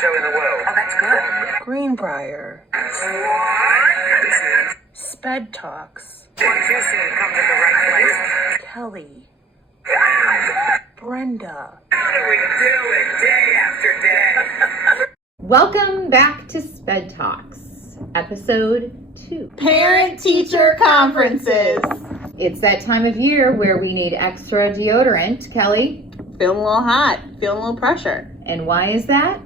show in the world. Oh, that's good. Greenbrier. SPED Talks. Once you see it come to the right place. Kelly. Brenda. How do we do it day after day? Welcome back to SPED Talks, episode 2. Parent-teacher conferences. It's that time of year where we need extra deodorant, Kelly. Feeling a little hot, feeling a little pressure. And why is that?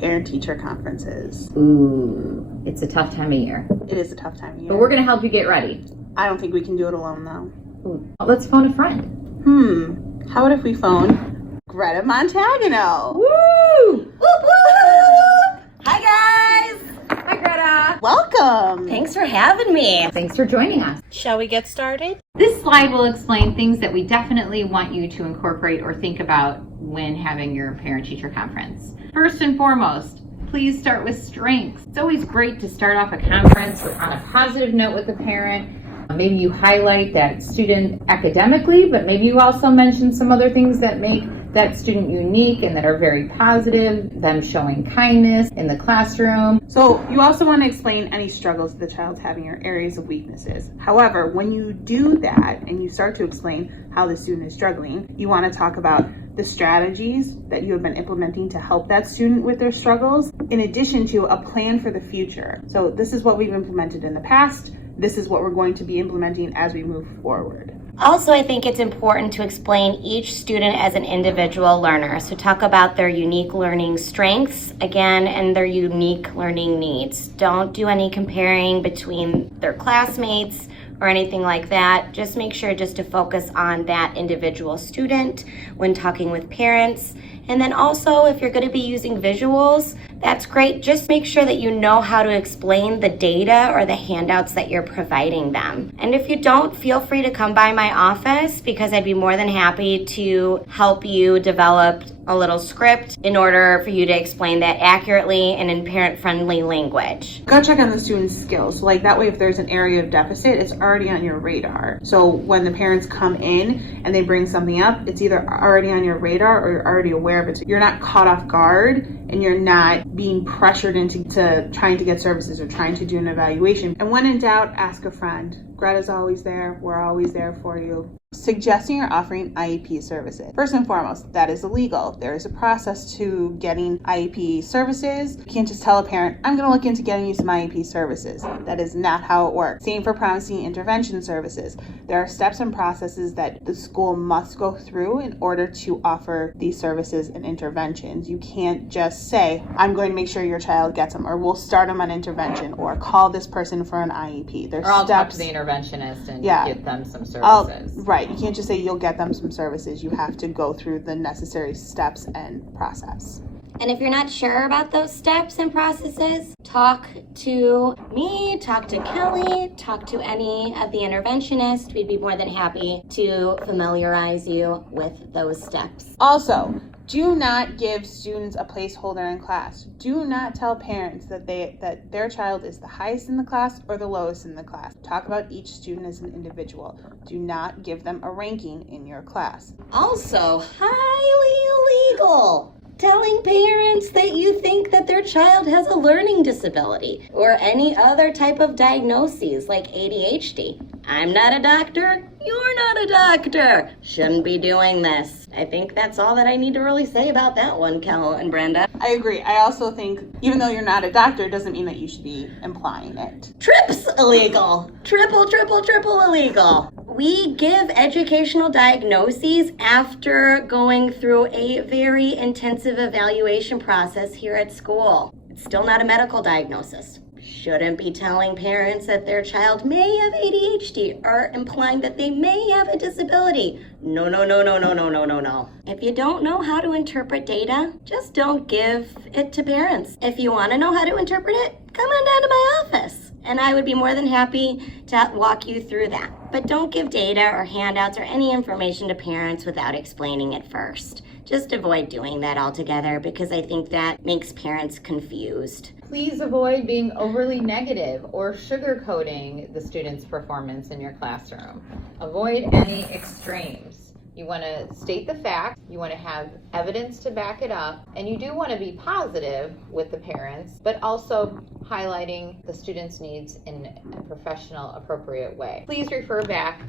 Parent-teacher conferences. Ooh, it's a tough time of year. It is a tough time of year. But we're going to help you get ready. I don't think we can do it alone, though. Ooh, let's phone a friend. How about if we phone Greta Montagano? Woo! Whoop, whoop! Hi, guys. Hi, Greta. Welcome. Thanks for having me. Thanks for joining us. Shall we get started? This slide will explain things that we definitely want you to incorporate or think about when having your parent-teacher conference. First and foremost, please start with strengths. It's always great to start off a conference on a positive note with the parent. Maybe you highlight that student academically, but maybe you also mention some other things that make that student unique and that are very positive, them showing kindness in the classroom. So you also want to explain any struggles the child's having or areas of weaknesses. However, when you do that and you start to explain how the student is struggling, you want to talk about the strategies that you have been implementing to help that student with their struggles, in addition to a plan for the future. So this is what we've implemented in the past. This is what we're going to be implementing as we move forward. Also, I think it's important to explain each student as an individual learner. So talk about their unique learning strengths, again, and their unique learning needs. Don't do any comparing between their classmates or anything like that. Just make sure just to focus on that individual student when talking with parents. And then also, if you're going to be using visuals, that's great. Just make sure that you know how to explain the data or the handouts that you're providing them. And if you don't, feel free to come by my office because I'd be more than happy to help you develop a little script in order for you to explain that accurately and in parent-friendly language. Go check on the student's skills. So like that way, if there's an area of deficit, it's already on your radar. So when the parents come in and they bring something up, it's either already on your radar or you're already aware of it. So you're not caught off guard and you're not being pressured into trying to get services or trying to do an evaluation. And when in doubt, ask a friend. Greta's always there. We're always there for you. Suggesting or offering IEP services. First and foremost, that is illegal. There is a process to getting IEP services. You can't just tell a parent, I'm going to look into getting you some IEP services. That is not how it works. Same for promising intervention services. There are steps and processes that the school must go through in order to offer these services and interventions. You can't just say, I'm going to make sure your child gets them, or we'll start them on intervention, or call this person for an IEP. There's Or I'll talk steps. to the interventionist and get them some services. Right. You can't just say you'll get them some services. You have to go through the necessary steps and process. And if you're not sure about those steps and processes, talk to me, talk to Kelly, talk to any of the interventionists. We'd be more than happy to familiarize you with those steps. Also, do not give students a placeholder in class. Do not tell parents that their child is the highest in the class or the lowest in the class. Talk about each student as an individual. Do not give them a ranking in your class. Also, highly illegal. Telling parents that you think that their child has a learning disability or any other type of diagnoses like ADHD. I'm not a doctor. You're not a doctor. Shouldn't be doing this. I think that's all that I need to really say about that one, Kel and Brenda. I agree. I also think even though you're not a doctor, it doesn't mean that you should be implying it. Trips illegal. Triple illegal. We give educational diagnoses after going through a very intensive evaluation process here at school. It's still not a medical diagnosis. Shouldn't be telling parents that their child may have ADHD or implying that they may have a disability. No. If you don't know how to interpret data, just don't give it to parents. If you want to know how to interpret it, come on down to my office, and I would be more than happy to walk you through that. But don't give data or handouts or any information to parents without explaining it first. Just avoid doing that altogether because I think that makes parents confused. Please avoid being overly negative or sugarcoating the student's performance in your classroom. Avoid any extremes. You want to state the facts, you want to have evidence to back it up, and you do want to be positive with the parents, but also highlighting the student's needs in a professional, appropriate way. Please refer back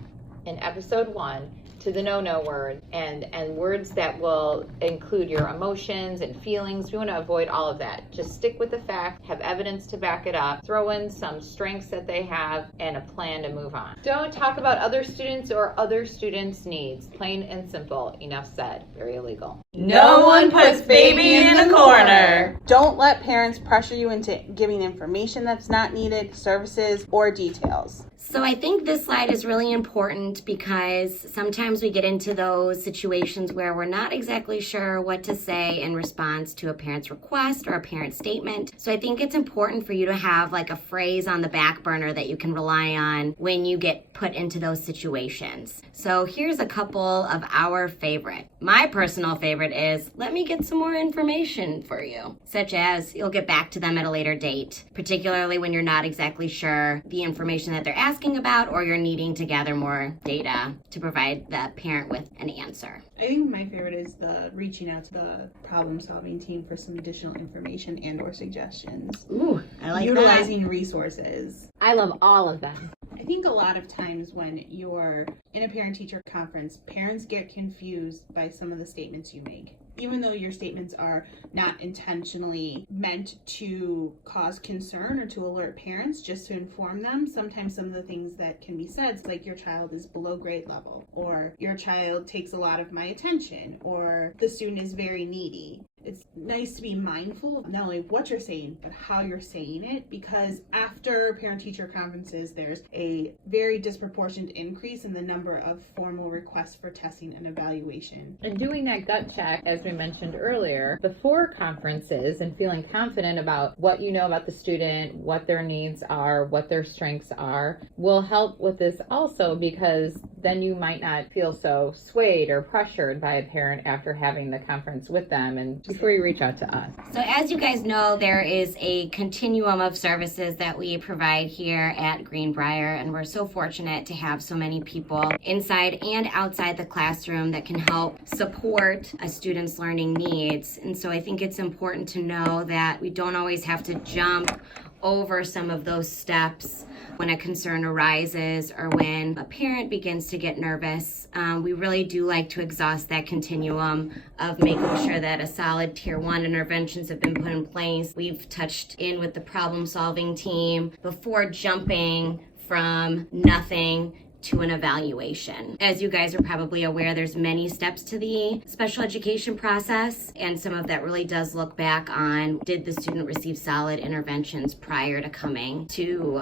in episode 1 to the no word and words that will include your emotions and feelings. We want to avoid all of that. Just stick with the fact, have evidence to back it up, throw in some strengths that they have, and a plan to move on. Don't talk about other students or other students' needs. Plain and simple. Enough said. Very illegal. No one puts baby in the corner. Don't let parents pressure you into giving information that's not needed, services, or details. So I think this slide is really important because sometimes we get into those situations where we're not exactly sure what to say in response to a parent's request or a parent statement. So I think it's important for you to have like a phrase on the back burner that you can rely on when you get put into those situations. So here's a couple of our favorite. My personal favorite is, let me get some more information for you, such as you'll get back to them at a later date, particularly when you're not exactly sure the information that they're asking about or you're needing to gather more data to provide the parent with an answer. I think my favorite is the reaching out to the problem-solving team for some additional information and or suggestions. Ooh, I like Utilizing resources. I love all of them. I think a lot of times when you're in a parent-teacher conference, parents get confused by some of the statements you make. Even though your statements are not intentionally meant to cause concern or to alert parents, just to inform them, sometimes some of the things that can be said, like your child is below grade level, or your child takes a lot of my attention, or the student is very needy. It's nice to be mindful of not only what you're saying, but how you're saying it, because after parent-teacher conferences, there's a very disproportionate increase in the number of formal requests for testing and evaluation. And doing that gut check, as we mentioned earlier, before conferences and feeling confident about what you know about the student, what their needs are, what their strengths are, will help with this also, because then you might not feel so swayed or pressured by a parent after having the conference with them and before you reach out to us. So as you guys know, there is a continuum of services that we provide here at Greenbrier, and we're so fortunate to have so many people inside and outside the classroom that can help support a student's learning needs. And so I think it's important to know that we don't always have to jump over some of those steps when a concern arises or when a parent begins to get nervous. We really do like to exhaust that continuum of making sure that a solid tier 1 interventions have been put in place. We've touched in with the problem solving team before jumping from nothing to an evaluation. As you guys are probably aware, there's many steps to the special education process, and some of that really does look back on, did the student receive solid interventions prior to coming to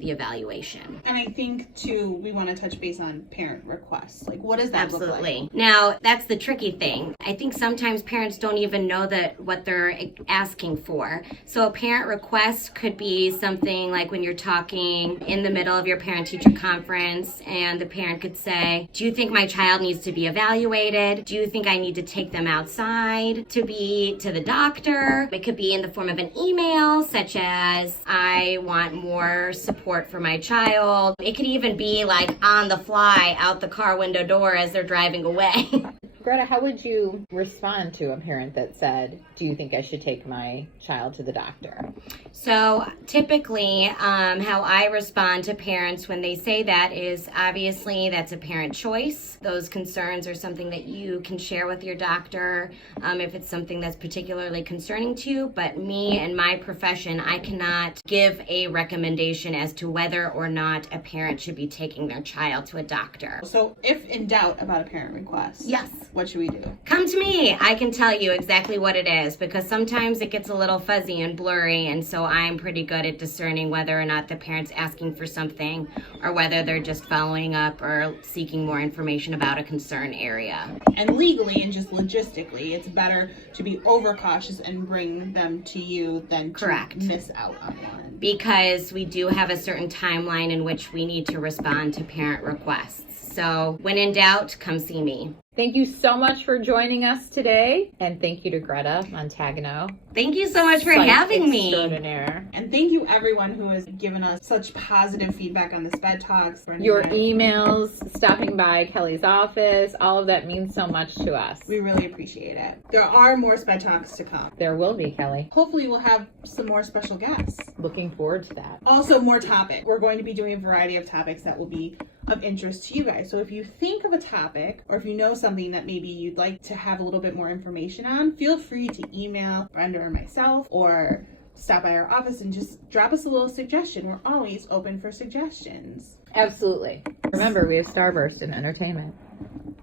the evaluation? And I think too, we want to touch base on parent requests. Like, what does that look like? Absolutely. Now, that's the tricky thing. I think sometimes parents don't even know that what they're asking for. So a parent request could be something like when you're talking in the middle of your parent-teacher conference, and the parent could say, do you think my child needs to be evaluated? Do you think I need to take them outside to the doctor? It could be in the form of an email, such as, I want more support for my child. It could even be like on the fly out the car window door as they're driving away. Greta, how would you respond to a parent that said, do you think I should take my child to the doctor? So typically, how I respond to parents when they say that is, obviously that's a parent choice. Those concerns are something that you can share with your doctor if it's something that's particularly concerning to you. But me and my profession, I cannot give a recommendation as to whether or not a parent should be taking their child to a doctor. So if in doubt about a parent request, Yes. what should we do? Come to me. I can tell you exactly what it is, because sometimes it gets a little fuzzy and blurry, and so I'm pretty good at discerning whether or not the parent's asking for something or whether they're just following up or seeking more information about a concern area. And legally and just logistically, it's better to be overcautious and bring them to you than Correct. to miss out on one. Because we do have a certain timeline in which we need to respond to parent requests. So when in doubt, come see me. Thank you so much for joining us today. And thank you to Greta Montagano. Thank you so much for Site having me. extraordinaire. And thank you everyone who has given us such positive feedback on the SPED Talks. Your emails, stopping by Kelly's office, all of that means so much to us. We really appreciate it. There are more SPED Talks to come. There will be, Kelly. Hopefully we'll have some more special guests. Looking forward to that. Also more topic. We're going to be doing a variety of topics that will be of interest to you guys. So if you think of a topic or if you know something that maybe you'd like to have a little bit more information on, feel free to email Brenda or myself or stop by our office and just drop us a little suggestion. We're always open for suggestions. Absolutely. Remember, we have Starburst in entertainment.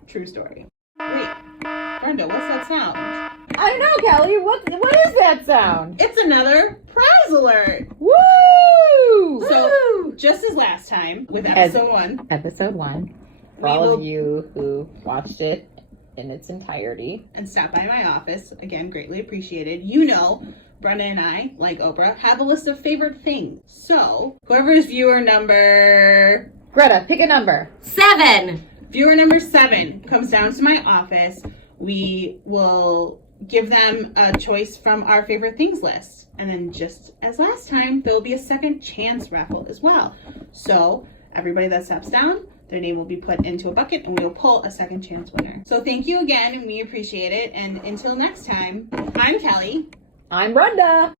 True story. Wait, Brenda, what's that sound? I know, Kelly. What is that sound? It's another prize alert. Woo! So just as last time with episode 1. Episode 1. For We all will- of you who watched it in its entirety. And stop by my office. Again, greatly appreciated. You know, Brenda and I, like Oprah, have a list of favorite things. So, whoever's viewer number... Greta, pick a number. 7. Viewer number 7 comes down to my office. We will give them a choice from our favorite things list. And then just as last time, there'll be a second chance raffle as well. So, everybody that steps down, their name will be put into a bucket and we'll pull a second chance winner. So thank you again and we appreciate it. And until next time, I'm Kelly. I'm Brenda.